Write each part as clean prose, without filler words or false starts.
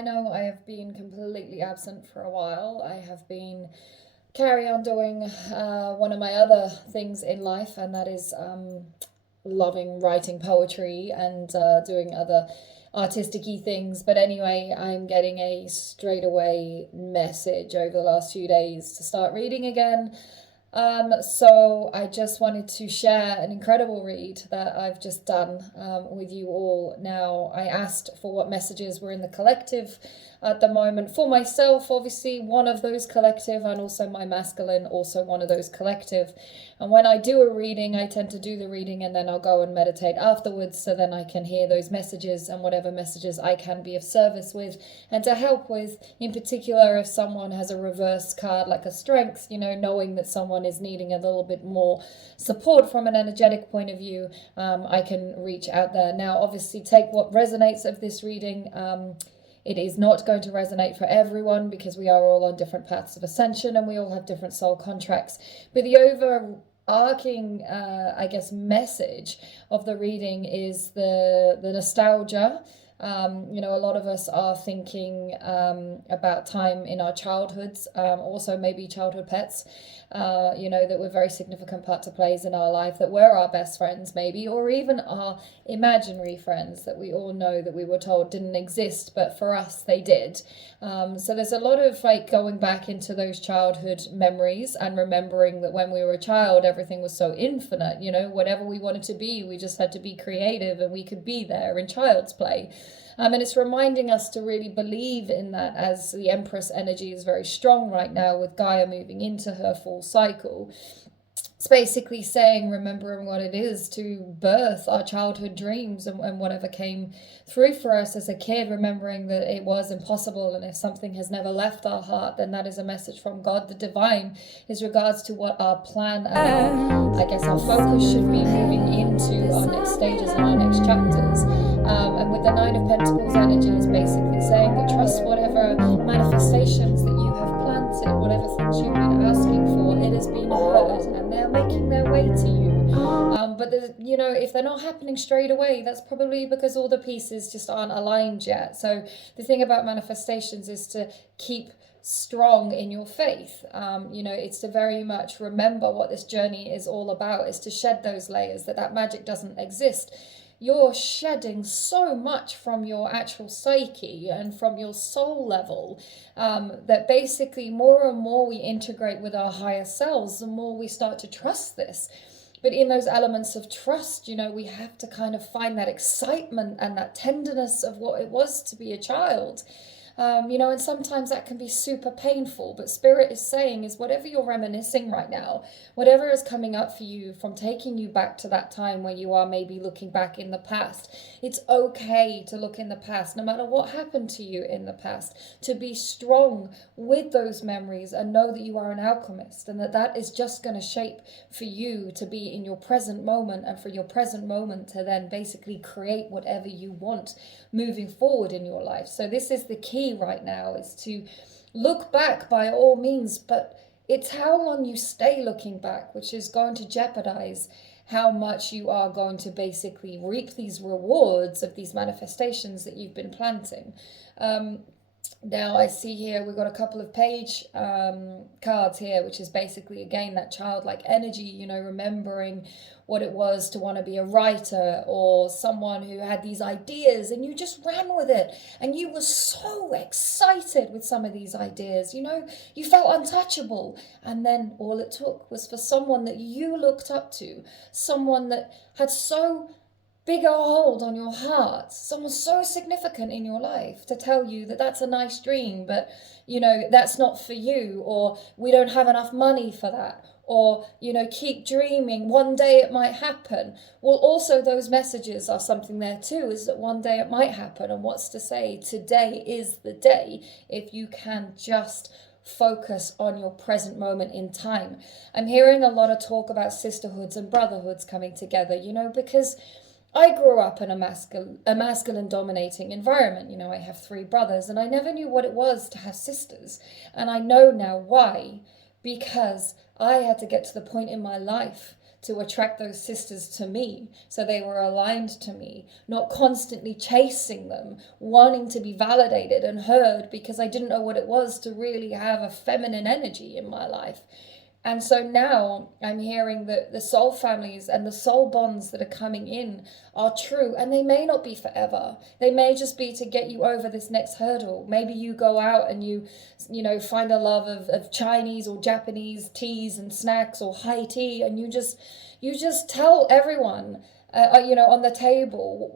I know I have been completely absent for a while. I have been carry on doing one of my other things in life, and that is loving writing poetry and doing other artistic things. But anyway, I'm getting a straightaway message over the last few days to start reading again. So I just wanted to share an incredible read that I've just done with you all. Now, I asked for what messages were in the collective at the moment. For myself, obviously, one of those collective, and also my masculine, also one of those collective. And when I do a reading, I tend to do the reading and then I'll go and meditate afterwards, so then I can hear those messages and whatever messages I can be of service with and to help with. In particular, if someone has a reverse card like a strength, knowing that someone is needing a little bit more support from an energetic point of view, I can reach out there. Now, obviously, take what resonates of this reading. It is not going to resonate for everyone because we are all on different paths of ascension and we all have different soul contracts. But the overarching, message of the reading is the nostalgia. A lot of us are thinking about time in our childhoods, also maybe childhood pets, that were very significant part to plays in our life, that were our best friends maybe, or even our imaginary friends that we all know that we were told didn't exist, but for us they did. So there's a lot of going back into those childhood memories and remembering that when we were a child, everything was so infinite, whatever we wanted to be, we just had to be creative and we could be there in child's play. And it's reminding us to really believe in that, as the Empress energy is very strong right now with Gaia moving into her full cycle. It's basically saying, remembering what it is to birth our childhood dreams and whatever came through for us as a kid, remembering that it was impossible, and if something has never left our heart, then that is a message from God, the divine, is regards to what our plan and our focus should be moving into our next stages and our next chapters. And with the Nine of Pentacles energy is basically saying that trust whatever manifestations that you have planted, whatever things you've been asking for, it has been heard and they're making their way to you. But if they're not happening straight away, that's probably because all the pieces just aren't aligned yet. So the thing about manifestations is to keep strong in your faith. It's to very much remember what this journey is all about, is to shed those layers, that magic doesn't exist. You're shedding so much from your actual psyche and from your soul level, that basically more and more we integrate with our higher selves, the more we start to trust this. But in those elements of trust, we have to kind of find that excitement and that tenderness of what it was to be a child. And sometimes that can be super painful, but Spirit is saying is whatever you're reminiscing right now, whatever is coming up for you from taking you back to that time when you are maybe looking back in the past, it's okay to look in the past, no matter what happened to you in the past, to be strong with those memories and know that you are an alchemist and that is just going to shape for you to be in your present moment and for your present moment to then basically create whatever you want moving forward in your life. So this is the key right now, is to look back by all means, but it's how long you stay looking back which is going to jeopardize how much you are going to basically reap these rewards of these manifestations that you've been planting. Now I see here we've got a couple of page cards here, which is basically again that childlike energy, remembering what it was to want to be a writer or someone who had these ideas and you just ran with it and you were so excited with some of these ideas, you felt untouchable, and then all it took was for someone that you looked up to, someone that had so big a hold on your heart, someone so significant in your life, to tell you that that's a nice dream, but that's not for you, or we don't have enough money for that, or keep dreaming, one day it might happen. Well, also those messages are something there too, is that one day it might happen, and what's to say today is the day if you can just focus on your present moment in time. I'm hearing a lot of talk about sisterhoods and brotherhoods coming together, because I grew up in a masculine dominating environment. I have 3 brothers and I never knew what it was to have sisters. And I know now why, because I had to get to the point in my life to attract those sisters to me. So they were aligned to me, not constantly chasing them, wanting to be validated and heard because I didn't know what it was to really have a feminine energy in my life. And so now I'm hearing that the soul families and the soul bonds that are coming in are true, and they may not be forever. They may just be to get you over this next hurdle. Maybe you go out and you find a love of Chinese or Japanese teas and snacks or high tea, and you just tell everyone, on the table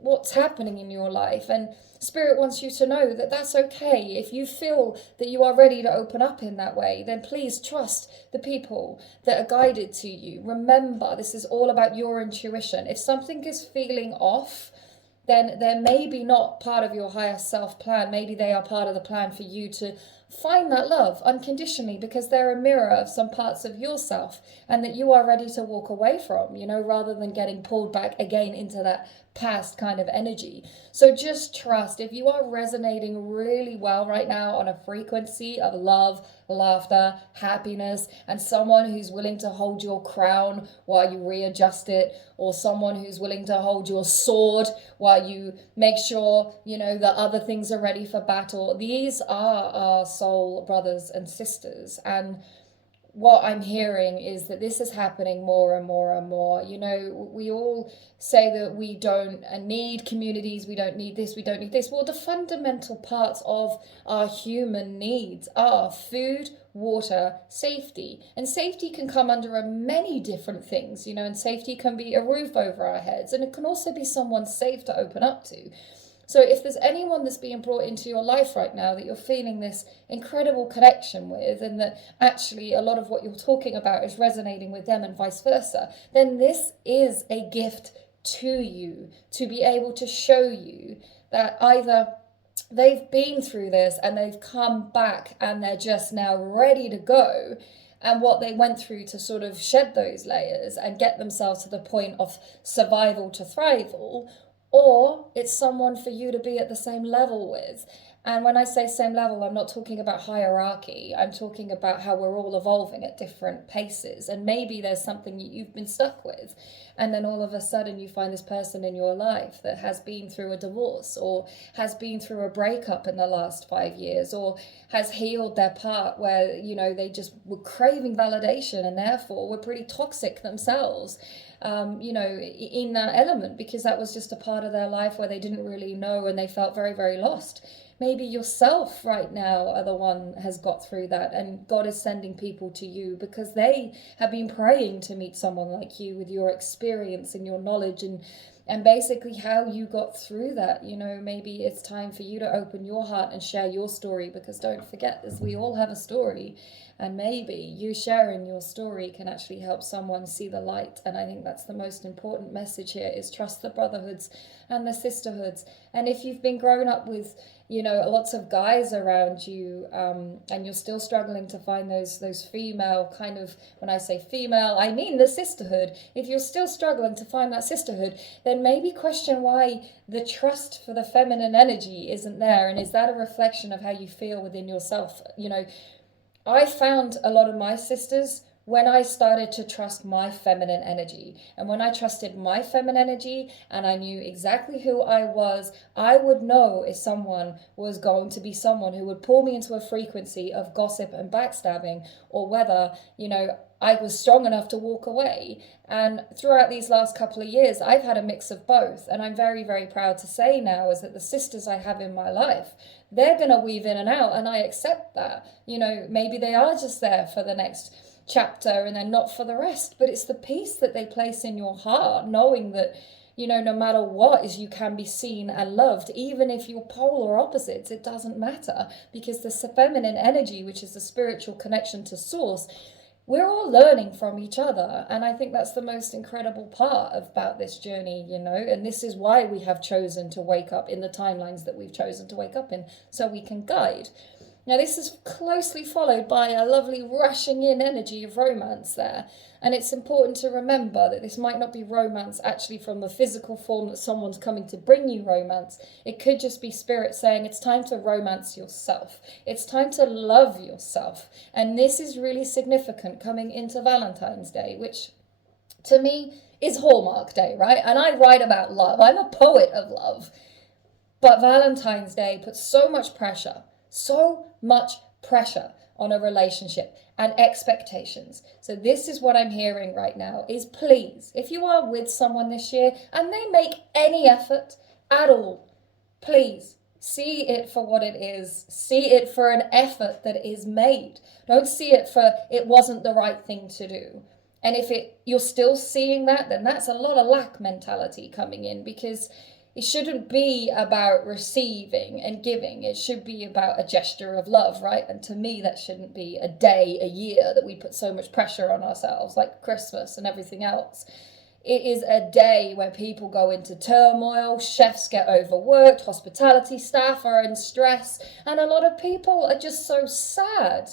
what's happening in your life. And Spirit wants you to know that that's okay. If you feel that you are ready to open up in that way, then please trust the people that are guided to you. Remember, this is all about your intuition. If something is feeling off, then they're maybe not part of your higher self plan. Maybe they are part of the plan for you to find that love unconditionally, because they're a mirror of some parts of yourself and that you are ready to walk away from, rather than getting pulled back again into that past kind of energy. So just trust. If you are resonating really well right now on a frequency of love, laughter, happiness, and someone who's willing to hold your crown while you readjust it, or someone who's willing to hold your sword while you make sure, the other things are ready for battle. These are our soul brothers and sisters. And what I'm hearing is that this is happening more and more and more. We all say that we don't need communities, we don't need this, we don't need this. Well, the fundamental parts of our human needs are food, water, safety. And safety can come under many different things, and safety can be a roof over our heads, and it can also be someone safe to open up to. So if there's anyone that's being brought into your life right now that you're feeling this incredible connection with, and that actually a lot of what you're talking about is resonating with them and vice versa, then this is a gift to you to be able to show you that either they've been through this and they've come back and they're just now ready to go, and what they went through to sort of shed those layers and get themselves to the point of survival to thrival, or it's someone for you to be at the same level with. And when I say same level, I'm not talking about hierarchy. I'm talking about how we're all evolving at different paces. And maybe there's something you've been stuck with. And then all of a sudden you find this person in your life that has been through a divorce, or has been through a breakup in the last 5 years, or has healed their part where, they just were craving validation and therefore were pretty toxic themselves. In that element, because that was just a part of their life where they didn't really know and they felt very, very lost. Maybe yourself right now are the one has got through that, and God is sending people to you because they have been praying to meet someone like you with your experience and your knowledge and basically how you got through that. Maybe it's time for you to open your heart and share your story, because don't forget this, we all have a story, and maybe you sharing your story can actually help someone see the light. And I think that's the most important message here, is trust the brotherhoods and the sisterhoods. And if you've been growing up with lots of guys around you, and you're still struggling to find those female kind of, when I say female, I mean the sisterhood. If you're still struggling to find that sisterhood, then maybe question why the trust for the feminine energy isn't there. And is that a reflection of how you feel within yourself? I found a lot of my sisters when I started to trust my feminine energy. And when I trusted my feminine energy and I knew exactly who I was, I would know if someone was going to be someone who would pull me into a frequency of gossip and backstabbing, or whether, I was strong enough to walk away. And throughout these last couple of years, I've had a mix of both. And I'm very, very proud to say now is that the sisters I have in my life, they're going to weave in and out, and I accept that. Maybe they are just there for the next chapter and then not for the rest, but it's the peace that they place in your heart, knowing that no matter what, is you can be seen and loved, even if you're polar opposites. It doesn't matter, because the feminine energy, which is the spiritual connection to source, we're all learning from each other. And I think that's the most incredible part about this journey, and this is why we have chosen to wake up in the timelines that we've chosen to wake up in, so we can guide. Now, this is closely followed by a lovely rushing in energy of romance there. And it's important to remember that this might not be romance actually from the physical form that someone's coming to bring you romance. It could just be spirit saying it's time to romance yourself. It's time to love yourself. And this is really significant coming into Valentine's Day, which to me is Hallmark Day, right? And I write about love. I'm a poet of love. But Valentine's Day puts so much pressure on a relationship and expectations. So this is what I'm hearing right now is, please, if you are with someone this year and they make any effort at all, please see it for what it is. See it for an effort that is made. Don't see it for it wasn't the right thing to do. And if you're still seeing that, then that's a lot of lack mentality coming in, because it shouldn't be about receiving and giving. It should be about a gesture of love, right? And to me, that shouldn't be a day, a year that we put so much pressure on ourselves, like Christmas and everything else. It is a day where people go into turmoil, chefs get overworked, hospitality staff are in stress, and a lot of people are just so sad.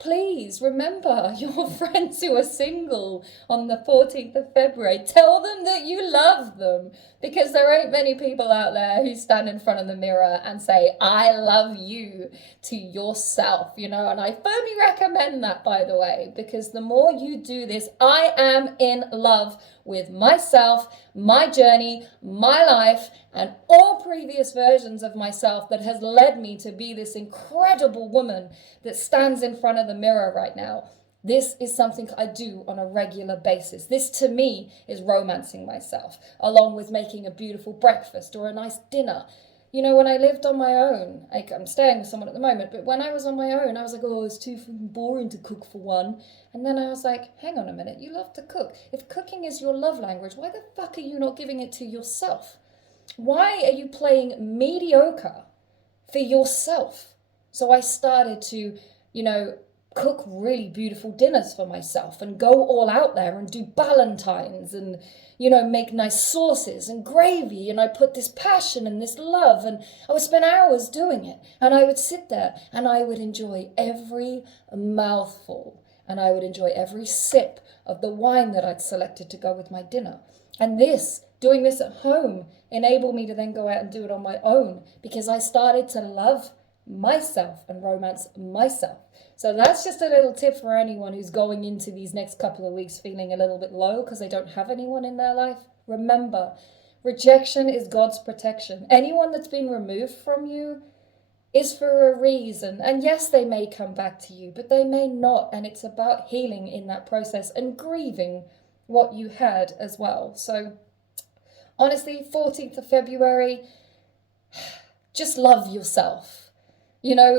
Please remember your friends who are single on the 14th of February. Tell them that you love them, because there ain't many people out there who stand in front of the mirror and say, I love you to yourself, and I firmly recommend that, by the way, because the more you do this, I am in love with myself, my journey, my life, and all previous versions of myself that has led me to be this incredible woman that stands in front of the mirror right now. This is something I do on a regular basis. This to me is romancing myself, along with making a beautiful breakfast or a nice dinner. When I lived on my own, I'm staying with someone at the moment, but when I was on my own, I was like, oh, it's too boring to cook for one. And then I was like, hang on a minute, you love to cook. If cooking is your love language, why the fuck are you not giving it to yourself? Why are you playing mediocre for yourself? So I started to, cook really beautiful dinners for myself and go all out there and do Ballantines and, make nice sauces and gravy. And I put this passion and this love, and I would spend hours doing it. And I would sit there and I would enjoy every mouthful, and I would enjoy every sip of the wine that I'd selected to go with my dinner. And doing this at home, enabled me to then go out and do it on my own, because I started to love myself and romance myself. So that's just a little tip for anyone who's going into these next couple of weeks feeling a little bit low because they don't have anyone in their life. Remember, rejection is God's protection. Anyone that's been removed from you is for a reason. And yes, they may come back to you, but they may not. And it's about healing in that process and grieving what you had as well. So honestly, 14th of February, just love yourself.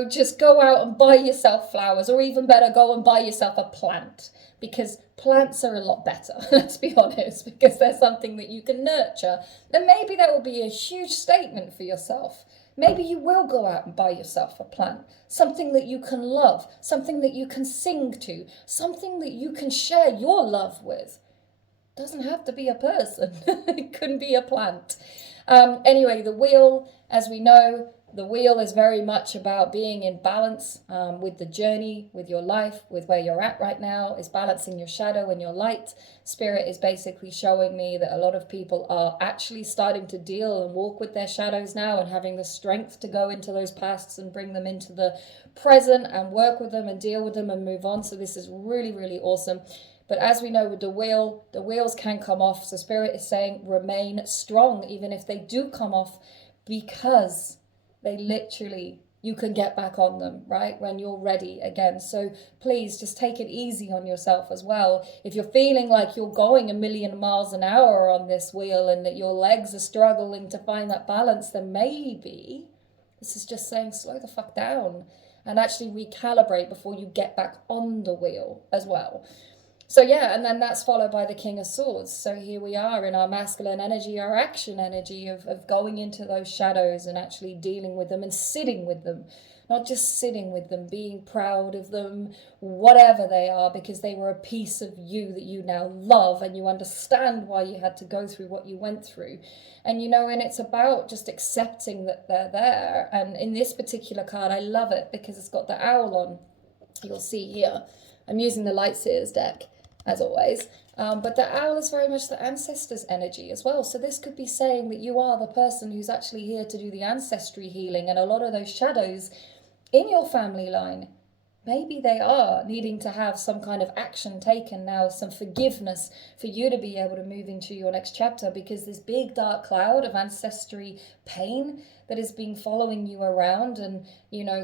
Just go out and buy yourself flowers, or even better, go and buy yourself a plant, because plants are a lot better, let's be honest, because they're something that you can nurture. Then maybe that will be a huge statement for yourself. Maybe you will go out and buy yourself a plant, something that you can love, something that you can sing to, something that you can share your love with. Doesn't have to be a person. It can be a plant. Anyway, the wheel, as we know, the wheel is very much about being in balance with the journey, with your life, with where you're at right now. It's balancing your shadow and your light. Spirit is basically showing me that a lot of people are actually starting to deal and walk with their shadows now, and having the strength to go into those pasts and bring them into the present and work with them and deal with them and move on. So this is really, really awesome. But as we know with the wheels can come off. So Spirit is saying remain strong, even if they do come off, because you can get back on them, right? When you're ready again. So please just take it easy on yourself as well. If you're feeling like you're going a million miles an hour on this wheel and that your legs are struggling to find that balance, then maybe this is just saying slow the fuck down and actually recalibrate before you get back on the wheel as well. So yeah, and then that's followed by the King of Swords. So here we are in our masculine energy, our action energy of going into those shadows and actually dealing with them and sitting with them. Not just sitting with them, being proud of them, whatever they are, because they were a piece of you that you now love, and you understand why you had to go through what you went through. And and it's about just accepting that they're there. And in this particular card, I love it because it's got the owl on. You'll see here. I'm using the Lightseers deck, as always, but the owl is very much the ancestors' energy as well. So this could be saying that you are the person who's actually here to do the ancestry healing, and a lot of those shadows in your family line maybe they are needing to have some kind of action taken now, some forgiveness for you to be able to move into your next chapter, because this big dark cloud of ancestry pain that has been following you around and,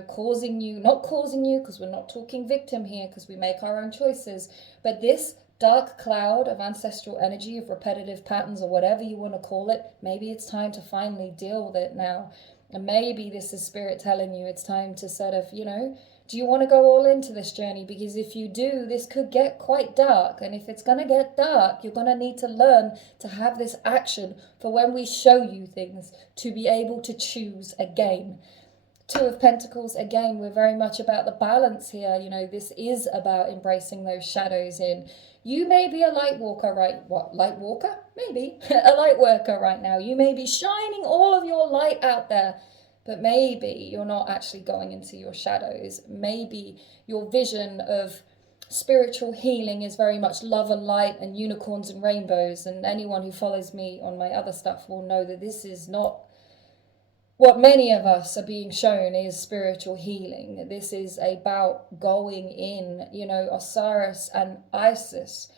causing you, not causing you, because we're not talking victim here, because we make our own choices, but this dark cloud of ancestral energy, of repetitive patterns, or whatever you want to call it, maybe it's time to finally deal with it now. And maybe this is spirit telling you it's time to sort of, do you want to go all into this journey? Because if you do, this could get quite dark. And if it's going to get dark, you're going to need to learn to have this action for when we show you things, to be able to choose again. Two of Pentacles, again, we're very much about the balance here. This is about embracing those shadows in. You may be a light walker, right? What, light walker? Maybe. A light worker right now. You may be shining all of your light out there, but maybe you're not actually going into your shadows. Maybe your vision of spiritual healing is very much love and light and unicorns and rainbows. And anyone who follows me on my other stuff will know that this is not what many of us are being shown is spiritual healing. This is about going in, Osiris and Isis.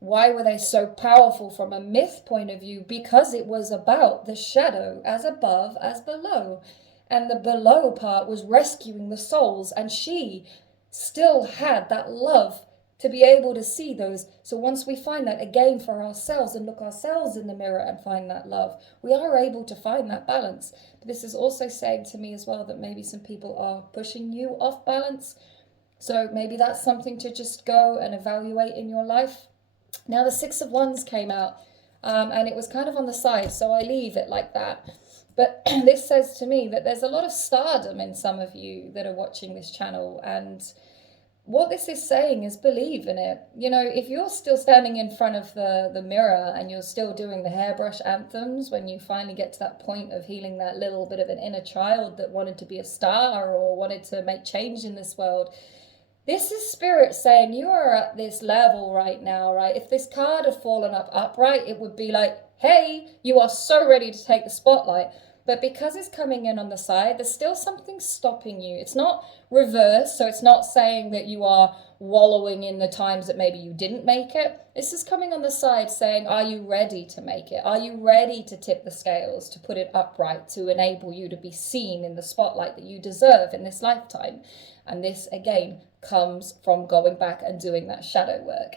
Why were they so powerful from a myth point of view? Because it was about the shadow, as above, as below. And the below part was rescuing the souls. And she still had that love to be able to see those. So once we find that again for ourselves and look ourselves in the mirror and find that love, we are able to find that balance. But this is also saying to me as well that maybe some people are pushing you off balance. So maybe that's something to just go and evaluate in your life. Now the Six of Wands came out and it was kind of on the side, so I leave it like that. But this says to me that there's a lot of stardom in some of you that are watching this channel, and what this is saying is believe in it. If you're still standing in front of the mirror and you're still doing the hairbrush anthems when you finally get to that point of healing that little bit of an inner child that wanted to be a star or wanted to make change in this world, this is spirit saying you are at this level right now, right? If this card had fallen up upright, it would be like, hey, you are so ready to take the spotlight. But because it's coming in on the side, there's still something stopping you. It's not reverse, so it's not saying that you are wallowing in the times that maybe you didn't make it. This is coming on the side saying, are you ready to make it? Are you ready to tip the scales, to put it upright, to enable you to be seen in the spotlight that you deserve in this lifetime? And this, again, comes from going back and doing that shadow work.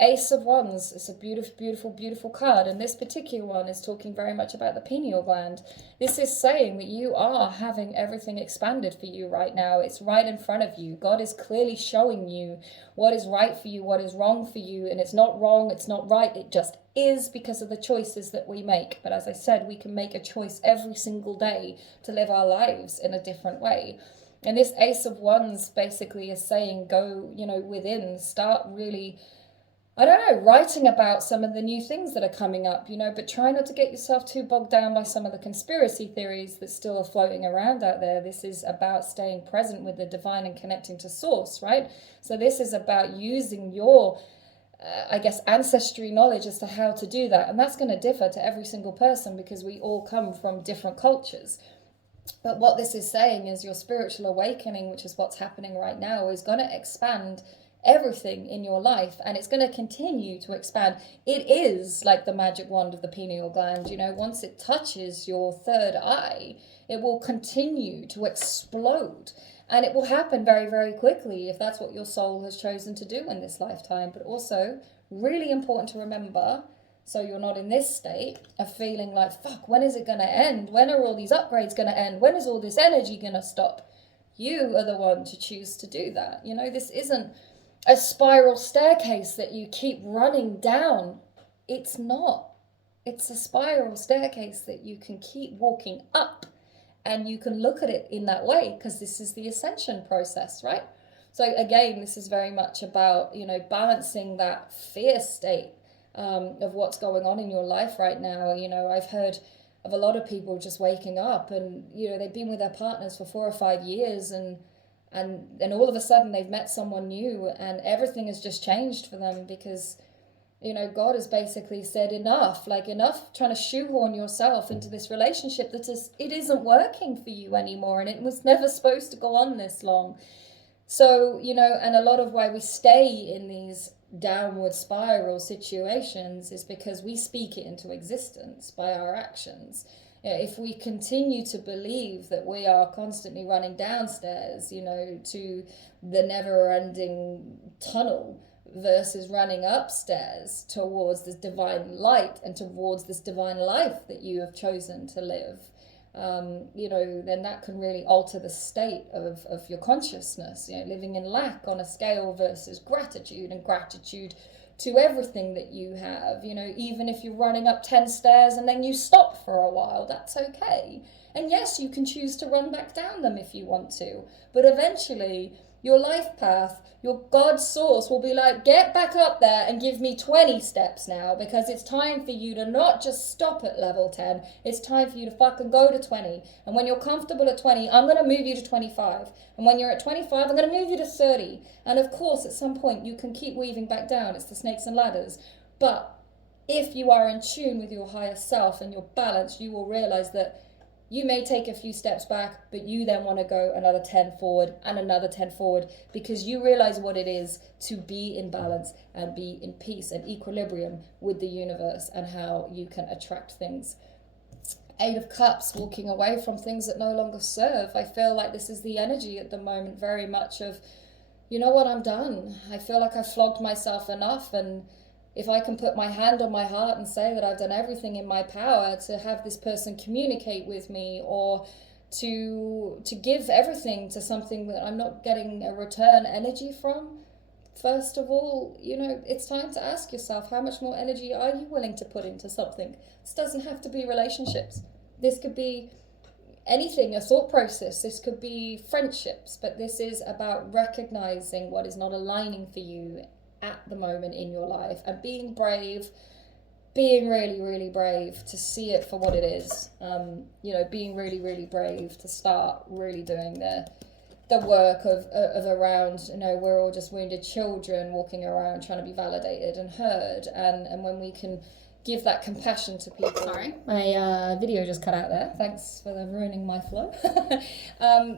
Ace of Wands is a beautiful, beautiful, beautiful card, and this particular one is talking very much about the pineal gland. This is saying that you are having everything expanded for you right now. It's right in front of you. God is clearly showing you what is right for you, what is wrong for you, and it's not wrong, it's not right, it just is because of the choices that we make. But as I said, we can make a choice every single day to live our lives in a different way. And this Ace of Wands basically is saying go, within, start really, writing about some of the new things that are coming up, but try not to get yourself too bogged down by some of the conspiracy theories that still are floating around out there. This is about staying present with the divine and connecting to source, right? So this is about using your, ancestry knowledge as to how to do that. And that's going to differ to every single person because we all come from different cultures. But what this is saying is your spiritual awakening, which is what's happening right now, is going to expand everything in your life, and it's going to continue to expand. It is like the magic wand of the pineal gland. Once it touches your third eye, it will continue to explode, and it will happen very, very quickly if that's what your soul has chosen to do in this lifetime. But also really important to remember, so you're not in this state of feeling like, fuck, when is it going to end? When are all these upgrades going to end? When is all this energy going to stop? You are the one to choose to do that. This isn't a spiral staircase that you keep running down. It's not. It's a spiral staircase that you can keep walking up, and you can look at it in that way because this is the ascension process, right? So again, this is very much about, balancing that fear state of what's going on in your life right now. I've heard of a lot of people just waking up and, they've been with their partners for 4 or 5 years and all of a sudden they've met someone new and everything has just changed for them because, God has basically said enough trying to shoehorn yourself into this relationship it isn't working for you anymore, and it was never supposed to go on this long. So, and a lot of why we stay in these downward spiral situations is because we speak it into existence by our actions. If we continue to believe that we are constantly running downstairs, to the never ending tunnel, versus running upstairs towards this divine light and towards this divine life that you have chosen to live, then that can really alter the state of your consciousness. Living in lack on a scale versus gratitude, and gratitude to everything that you have. Even if you're running up 10 stairs and then you stop for a while, that's okay. And yes, you can choose to run back down them if you want to, but eventually your life path, your God source will be like, get back up there and give me 20 steps now, because it's time for you to not just stop at level 10, it's time for you to fucking go to 20. And when you're comfortable at 20, I'm going to move you to 25. And when you're at 25, I'm going to move you to 30. And of course, at some point, you can keep weaving back down. It's the snakes and ladders. But if you are in tune with your higher self and your balance, you will realize that you may take a few steps back, but you then want to go another 10 forward and another 10 forward, because you realize what it is to be in balance and be in peace and equilibrium with the universe, and how you can attract things. Eight of Cups, walking away from things that no longer serve. I feel like this is the energy at the moment, very much of, you know what, I'm done. I feel like I've flogged myself enough, and if I can put my hand on my heart and say that I've done everything in my power to have this person communicate with me, or to give everything to something that I'm not getting a return energy from, first of all, it's time to ask yourself, how much more energy are you willing to put into something? This doesn't have to be relationships. This could be anything, a thought process. This could be friendships, but this is about recognizing what is not aligning for you at the moment in your life, and being brave, being really, really brave to see it for what it is. Being really, really brave to start really doing the work of around, we're all just wounded children walking around trying to be validated and heard, and when we can give that compassion to people. Sorry, my video just cut out there. Thanks for ruining my flow.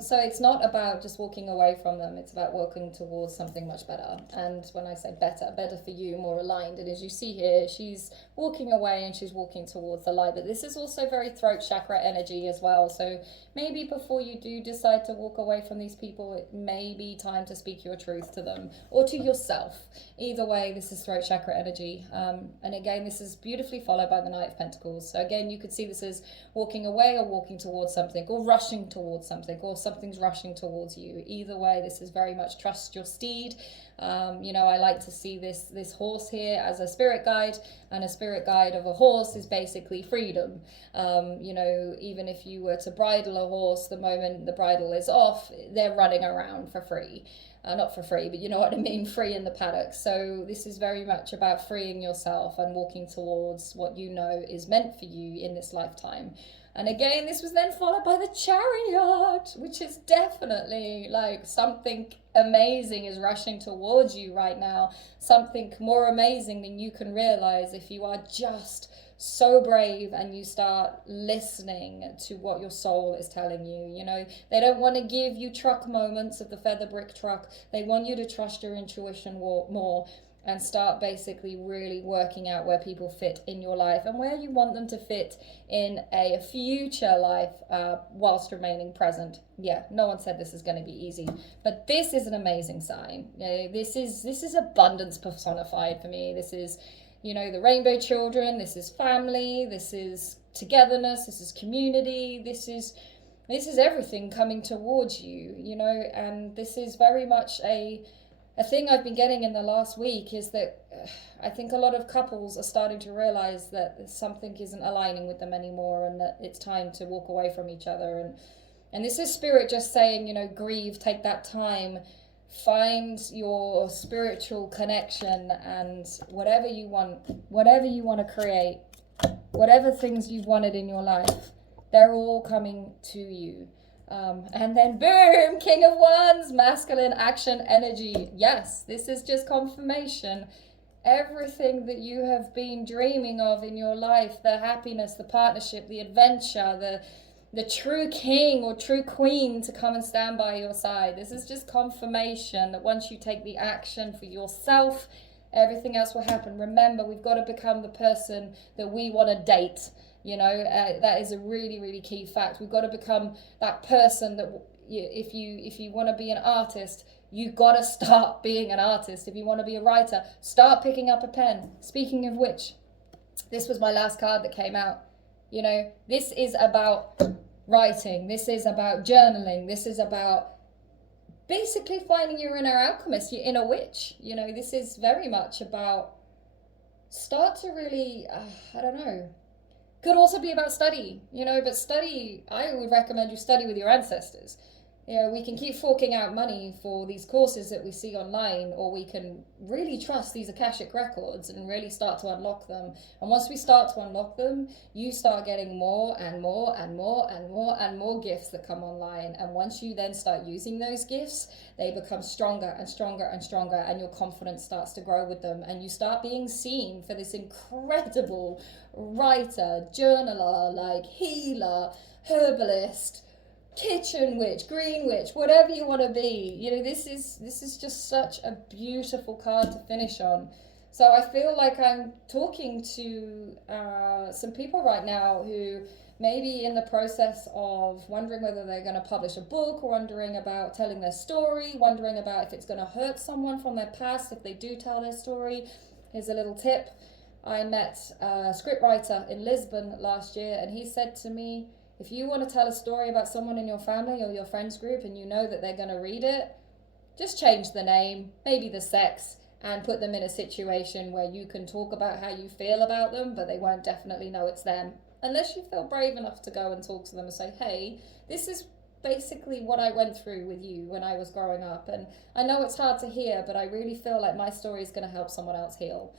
So it's not about just walking away from them. It's about walking towards something much better. And when I say better for you, more aligned. And as you see here, she's walking away and she's walking towards the light. But this is also very throat chakra energy as well. So maybe before you do decide to walk away from these people, it may be time to speak your truth to them or to yourself. Either way, this is throat chakra energy. And again, this is beautifully followed by the Knight of Pentacles. So again, you could see this as walking away or walking towards something, or rushing towards something, or something's rushing towards you. Either way, this is very much trust your steed. I like to see this horse here as a spirit guide, and a spirit guide of a horse is basically freedom. Even if you were to bridle a horse, the moment the bridle is off, they're running around for free. Not for free, but you know what I mean, free in the paddock. So this is very much about freeing yourself and walking towards what you know is meant for you in this lifetime. And again, this was then followed by the Chariot, which is definitely like something amazing is rushing towards you right now. Something more amazing than you can realize if you are just so brave and you start listening to what your soul is telling you. They don't want to give you truck moments of the feather brick truck. They want you to trust your intuition more and start basically really working out where people fit in your life and where you want them to fit in a future life, whilst remaining present. Yeah, no one said this is going to be easy, but this is an amazing sign. This is abundance personified for me. This is the rainbow children, this is family, this is togetherness, this is community, this is everything coming towards you, and this is very much a thing I've been getting in the last week, is that I think a lot of couples are starting to realize that something isn't aligning with them anymore, and that it's time to walk away from each other, and this is spirit just saying, grieve, take that time, find your spiritual connection, and whatever you want to create, whatever things you've wanted in your life, they're all coming to you. And then boom, King of Wands, masculine action energy. Yes, this is just confirmation. Everything that you have been dreaming of in your life, the happiness, the partnership, the adventure, the true king or true queen to come and stand by your side. This is just confirmation that once you take the action for yourself, everything else will happen. Remember, we've got to become the person that we want to date. That is a really, really key fact. We've got to become that person that if you want to be an artist, you got to start being an artist. If you want to be a writer, start picking up a pen. Speaking of which, this was my last card that came out. This is about writing. This is about journaling. This is about basically finding your inner alchemist, your inner witch. This is very much about start to really, I don't know. Could also be about study, but study, I would recommend you study with your ancestors. We can keep forking out money for these courses that we see online, or we can really trust these Akashic records and really start to unlock them. And once we start to unlock them, you start getting more and more and more and more and more gifts that come online. And once you then start using those gifts, they become stronger and stronger and stronger, and your confidence starts to grow with them. And you start being seen for this incredible writer, journaler, healer, herbalist, kitchen witch, green witch, whatever you want to be. This is just such a beautiful card to finish on. So I feel like I'm talking to some people right now who may be in the process of wondering whether they're going to publish a book, or wondering about telling their story, wondering about if it's going to hurt someone from their past if they do tell their story. Here's a little tip. I met a scriptwriter in Lisbon last year, and he said to me, if you want to tell a story about someone in your family or your friends group and you know that they're going to read it, just change the name, maybe the sex, and put them in a situation where you can talk about how you feel about them, but they won't definitely know it's them. Unless you feel brave enough to go and talk to them and say, hey, this is basically what I went through with you when I was growing up. And I know it's hard to hear, but I really feel like my story is going to help someone else heal.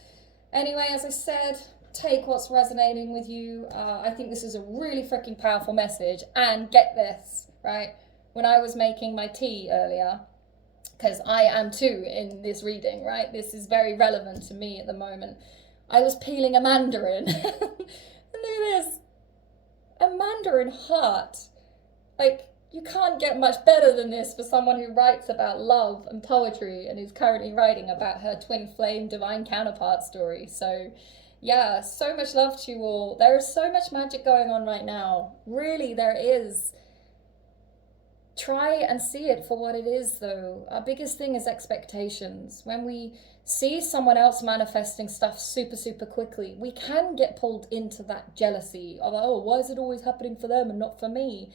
Anyway, as I said, take what's resonating with you. I think this is a really freaking powerful message. And get this, right? When I was making my tea earlier, because I am too in this reading, right? This is very relevant to me at the moment. I was peeling a mandarin. And look at this. A mandarin heart. You can't get much better than this for someone who writes about love and poetry and who's currently writing about her twin flame divine counterpart story. So yeah, so much love to you all. There is so much magic going on right now. Really, there is. Try and see it for what it is, though. Our biggest thing is expectations. When we see someone else manifesting stuff super, super quickly, we can get pulled into that jealousy of, oh, why is it always happening for them and not for me?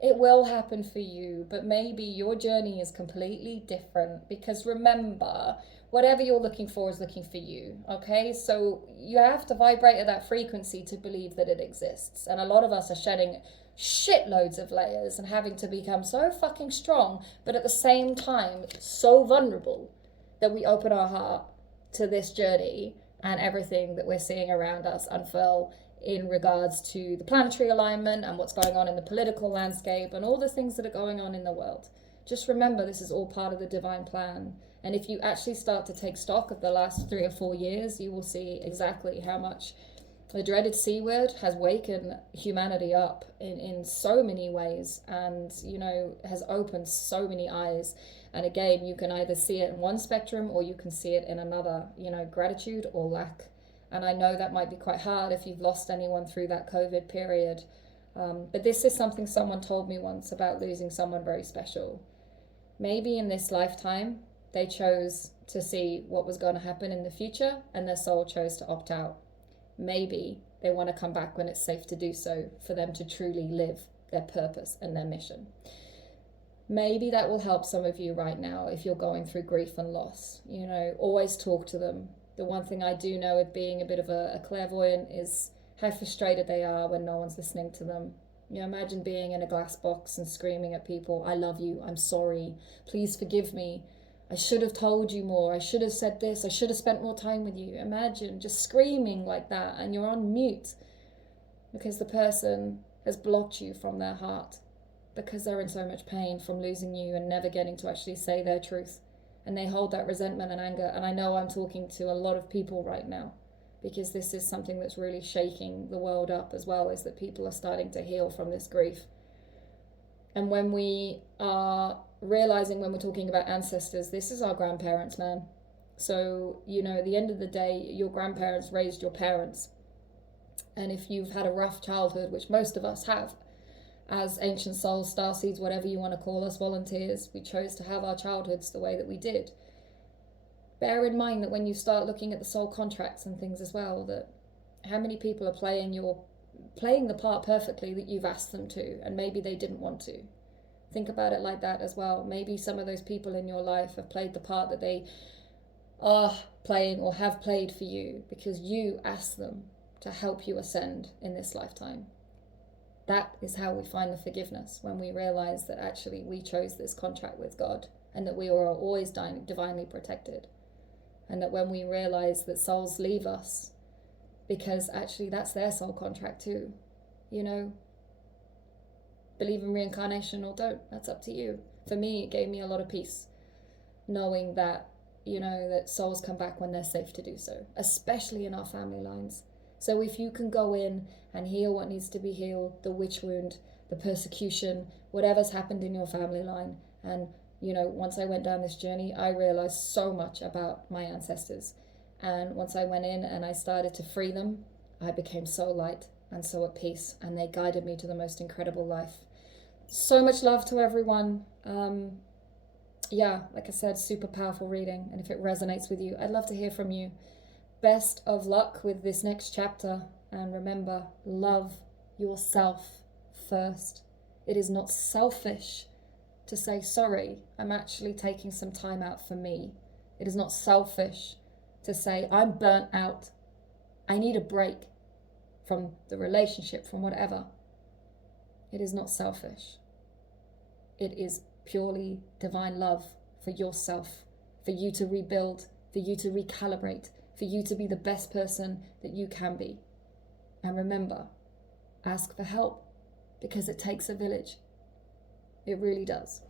It will happen for you, but maybe your journey is completely different, because remember, whatever you're looking for is looking for you, okay? So you have to vibrate at that frequency to believe that it exists. And a lot of us are shedding shitloads of layers and having to become so fucking strong, but at the same time so vulnerable, that we open our heart to this journey and everything that we're seeing around us unfurl in regards to the planetary alignment and what's going on in the political landscape and all the things that are going on in the world. Just remember, this is all part of the divine plan. And if you actually start to take stock of the last 3 or 4 years, you will see exactly how much the dreaded C word has waken humanity up in so many ways, and, has opened so many eyes. And again, you can either see it in one spectrum or you can see it in another, gratitude or lack. And I know that might be quite hard if you've lost anyone through that COVID period. But this is something someone told me once about losing someone very special. Maybe in this lifetime, they chose to see what was going to happen in the future and their soul chose to opt out. Maybe they want to come back when it's safe to do so, for them to truly live their purpose and their mission. Maybe that will help some of you right now if you're going through grief and loss. Always talk to them. The one thing I do know with being a bit of a clairvoyant is how frustrated they are when no one's listening to them. Imagine being in a glass box and screaming at people, I love you, I'm sorry, please forgive me, I should have told you more, I should have said this, I should have spent more time with you. Imagine just screaming like that and you're on mute because the person has blocked you from their heart, because they're in so much pain from losing you and never getting to actually say their truth. And they hold that resentment and anger. And I know I'm talking to a lot of people right now, because this is something that's really shaking the world up as well, is that people are starting to heal from this grief. And when we are realizing, when we're talking about ancestors, this is our grandparents, man. So, at the end of the day, your grandparents raised your parents. And if you've had a rough childhood, which most of us have, as ancient souls, starseeds, whatever you want to call us, volunteers, we chose to have our childhoods the way that we did. Bear in mind that when you start looking at the soul contracts and things as well, that how many people are playing the part perfectly that you've asked them to, and maybe they didn't want to. Think about it like that as well. Maybe some of those people in your life have played the part that they are playing or have played for you because you asked them to help you ascend in this lifetime. That is how we find the forgiveness, when we realize that actually we chose this contract with God, and that we are always divinely protected. And that when we realize that souls leave us, because actually that's their soul contract too. Believe in reincarnation or don't, that's up to you. For me, it gave me a lot of peace, knowing that, that souls come back when they're safe to do so, especially in our family lines. So if you can go in and heal what needs to be healed, the witch wound, the persecution, whatever's happened in your family line. And, once I went down this journey, I realized so much about my ancestors. And once I went in and I started to free them, I became so light and so at peace. And they guided me to the most incredible life. So much love to everyone. Like I said, super powerful reading. And if it resonates with you, I'd love to hear from you. Best of luck with this next chapter. And remember, love yourself first. It is not selfish to say, sorry, I'm actually taking some time out for me. It is not selfish to say, I'm burnt out. I need a break from the relationship, from whatever. It is not selfish. It is purely divine love for yourself, for you to rebuild, for you to recalibrate, for you to be the best person that you can be. And remember, ask for help, because it takes a village. It really does.